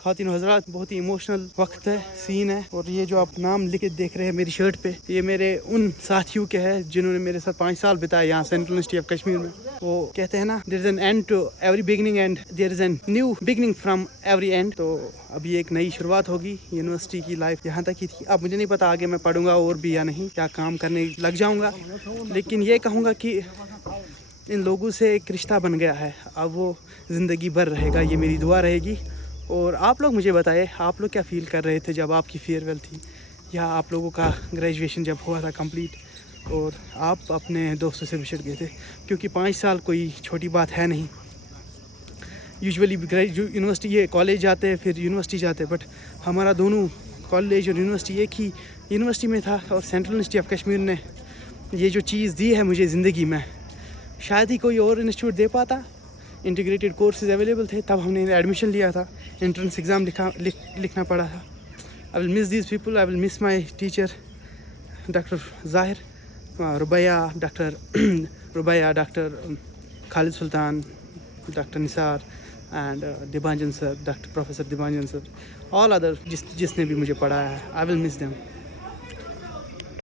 خواتین و حضرات، بہت ہی ایموشنل وقت ہے، سین ہے، اور یہ جو آپ نام لکھ کے دیکھ رہے ہیں میری شرٹ پہ، یہ میرے ان ساتھیوں کے ہے جنہوں نے میرے ساتھ 5 سال بتائے یہاں سینٹرل یونیورسٹی آف کشمیر میں. وہ کہتے ہیں نا there is an end to every beginning and there is a new beginning from every end. تو ابھی ایک نئی شروعات ہوگی. یونیورسٹی کی لائف یہاں تک ہی تھی. اب مجھے نہیں پتا آگے میں پڑھوں گا اور بھی یا نہیں، کیا کام کرنے لگ جاؤں گا، لیکن یہ کہوں گا کہ ان لوگوں سے ایک رشتہ بن گیا ہے، اب وہ زندگی بھر رہے گا، یہ میری دعا رہے گی. اور آپ لوگ مجھے بتائیں، آپ لوگ کیا فیل کر رہے تھے جب آپ کی فیئر ویل تھی، یا آپ لوگوں کا گریجویشن جب ہوا تھا کمپلیٹ اور آپ اپنے دوستوں سے بچھڑ گئے تھے؟ کیونکہ 5 سال کوئی چھوٹی بات ہے نہیں. یوزولی یونیورسٹی یہ کالج جاتے ہیں پھر یونیورسٹی جاتے ہیں، بٹ ہمارا دونوں کالج اور یونیورسٹی ایک ہی یونیورسٹی میں تھا. اور سینٹرل یونیورسٹی آف کشمیر نے یہ جو چیز دی ہے مجھے زندگی میں، شاید ہی کوئی اور انسٹیٹیوٹ دے پاتا. انٹیگریٹڈ کورسز اویلیبل تھے، تب ہم نے ایڈمیشن لیا تھا، انٹرنس ایگزام لکھنا پڑا تھا. I will miss these people, I will miss my teacher doctor Zahir, Rabia, doctor Khalid Sultan, doctor Nisar and Debanjan sir, doctor professor Debanjan sir, all other جس نے بھی مجھے پڑھایا ہے. I will miss them.